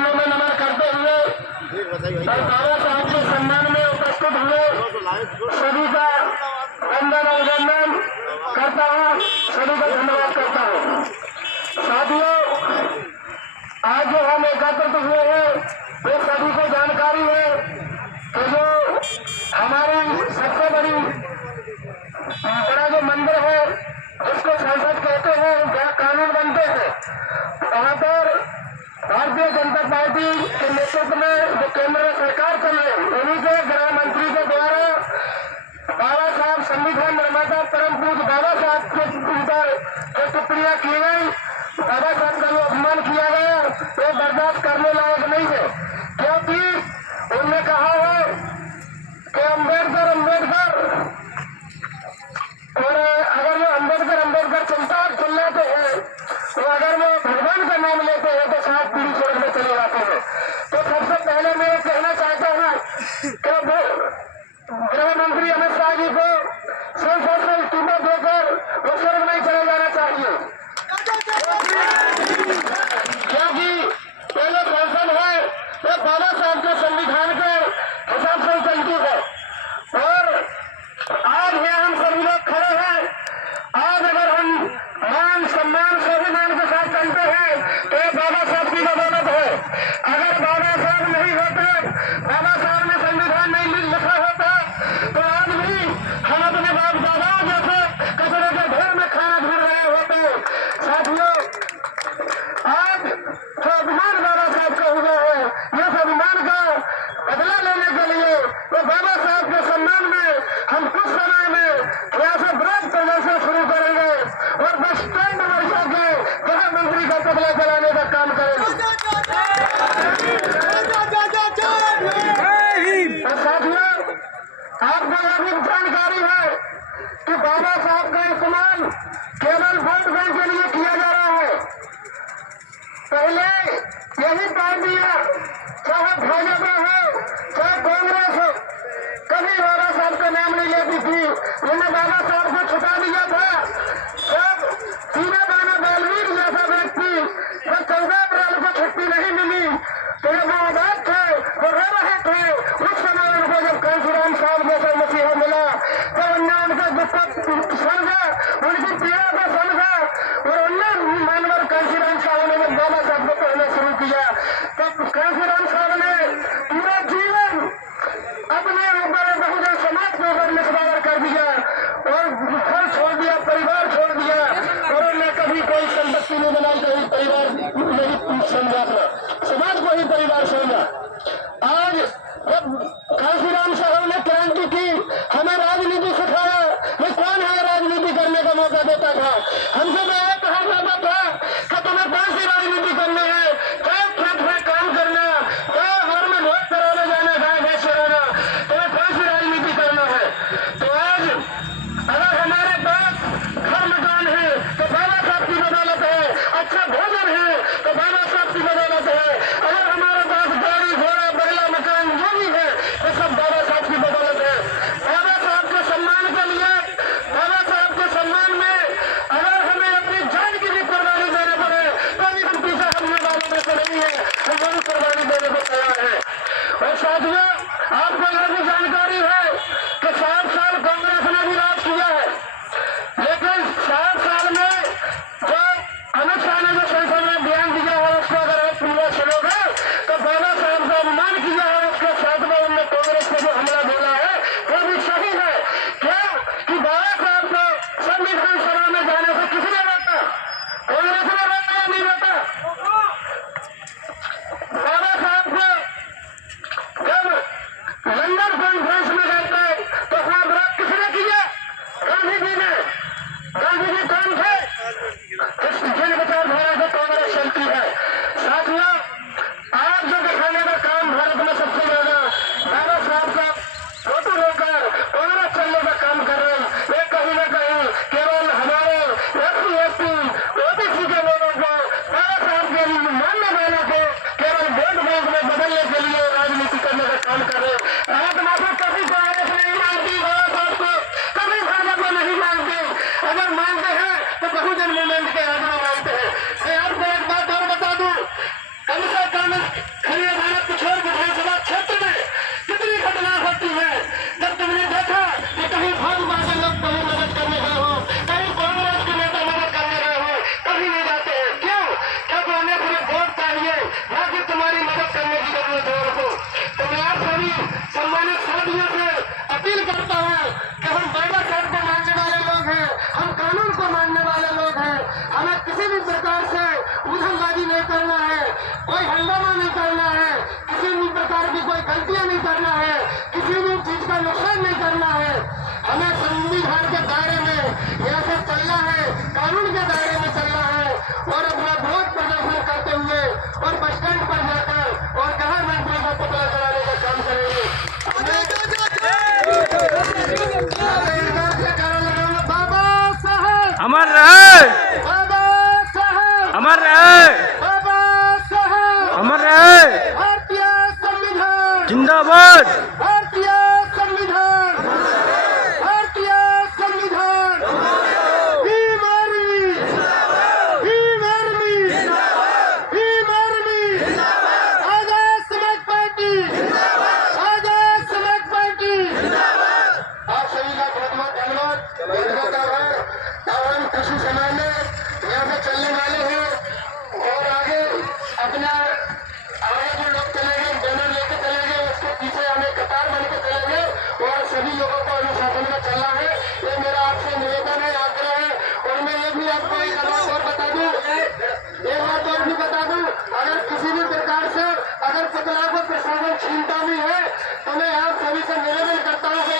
चरणों में नमन करते हुए और बाबा साहब के सम्मान में उपस्थित हुए सभी का वंदन अभिनंदन करता हूँ, सभी का धन्यवाद करता हूँ। साथियों, आज जो हम एकत्रित हुए हैं वो सभी को जानकारी है कि जो हमारी सबसे बड़ा जो मंदिर है जिसको संसद कहते हैं, जहाँ कानून बनते हैं, वहाँ पर भारतीय जनता पार्टी के नेतृत्व में जो केंद्र में सरकार चल रही है, उन्हीं के गृह मंत्री के द्वारा बाबा साहब संविधान निर्माता परम पूज्य बाबा साहब के ऊपर जो टिप्पणियां की गई, बाबा साहब का जो अपमान किया गया, वो बर्दाश्त करने लायक नहीं है। क्योंकि उन्होंने कहा है कि अम्बेडकर और अगर वो अम्बेडकर चिल्लाते हैं, तो अगर वो भगवान का नाम लेते हैं तो साथ पीढ़ी स्वर्ग में चले जाते हैं। तो सबसे पहले मैं कहना चाहता हूँ कि गृह मंत्री अमित शाह जी को संसद से इस्तीफा देकर वो स्वर्ग नहीं चले जाना चाहिए, क्योंकि पहले संसद है वो बाबा साहब के संविधान के हिसाब से चलती है। और आज यहाँ हम सभी लोग खड़े हैं, आज अगर हम मान सम्मान स्वाभिमान के साथ चलते हैं तो ये बाबा साहब की बदौलत है। अगर बाबा साहब नहीं होते, बाबा साहब ने संविधान नहीं लिखा होता, तो आज भी हम अपने बाप दादाओं जैसे कचरे के ढेर में खाना ढूंढ रहे होते। साथियों, आज जो अभिमान बाबा साहब का हुआ है, इस अभिमान का बदला लेने के लिए तो बाबा साहब के सम्मान में हम कुछ समय में यहाँ से विरोध प्रदर्शन शुरू करेंगे और बस स्टैंड पर जाके गृह मंत्री का तबला चलाने का काम करेंगे। साथियों, आपको यह भी जानकारी है कि बाबा साहब का इस्तेमाल केवल वोट बैंक के लिए किया जा रहा है। पहले यही पार्टियां, चाहे भाजपा हो चाहे कांग्रेस हो, कभी बाबा साहब का नाम नहीं लेती थी। उन्होंने बाबा साहब को छुपा दिया था। जब सीना बाना बैलवीर जैसा व्यक्ति जब 14 अप्रैल को छुट्टी नहीं मिली तो जब वो आजाद थे, वो रो रहे थे, उस समय उनको जब कांशीराम साहब जैसा मसीहा मिला तो उनने उनका दुख समझा, उनकी पीड़ा को समझा और उनने मानवर कांशीराम साहब ने जब बाबा साहब को पढ़ना शुरू किया तब कांशीराम साहब ने पूरा जीवन अपने ऊपर बहुजन समाज के ऊपर निछावर कर दिया और घर छोड़ दिया, परिवार छोड़ दिया और उन्होंने कभी कोई संपत्ति नहीं बनाई, कभी परिवार नहीं समझा, समाज को ही परिवार समझा। आज जब कांशीराम साहब ने क्रांति की, हमें राजनीति सिखाया, ये कौन है राजनीति करने का मौका देता था? हमसे मैं ये कहा जाता था कि तुम्हें कौन सी राजनीति करनी है, चाहे खेत में काम करना, चाहे घर में वोट कराने जाना, चाहे वोट कराना, तुम्हें कौन सी राजनीति करना है? तो आज अगर हमारे पास घर मकान है तो बाबा साहब की बदौलत है, अच्छा भोजन है तो बाबा साहब की बदौलत है, अगर हमारे पास गाड़ी घोड़ा बंगला मकान जो भी है तो सब बाबा साहब की कोई हंगामा नहीं करना है, किसी भी प्रकार की कोई गलतियां नहीं करना है, किसी भी चीज का नुकसान नहीं करना है। हमें संविधान के दायरे में यहाँ से चलना है, कानून के दायरे में चलना है और अपना वोट प्रदर्शन करते हुए और बस स्टैंड पर जाकर और गवर्नमेंट का पुतला जलाने का काम करेंगे। बाबा साहब अमर रहे, बाबा साहब अमर रहे, बाबा साहब अमर रहे। भारतीय संविधान जिंदाबाद, भारतीय संविधान भारतीय संविधान Bhim Army Bhim Army Bhim Army Azad Samaj Party आजाद समाज पार्टी। आप सभी का बहुत बहुत धन्यवाद। अब हम कृषि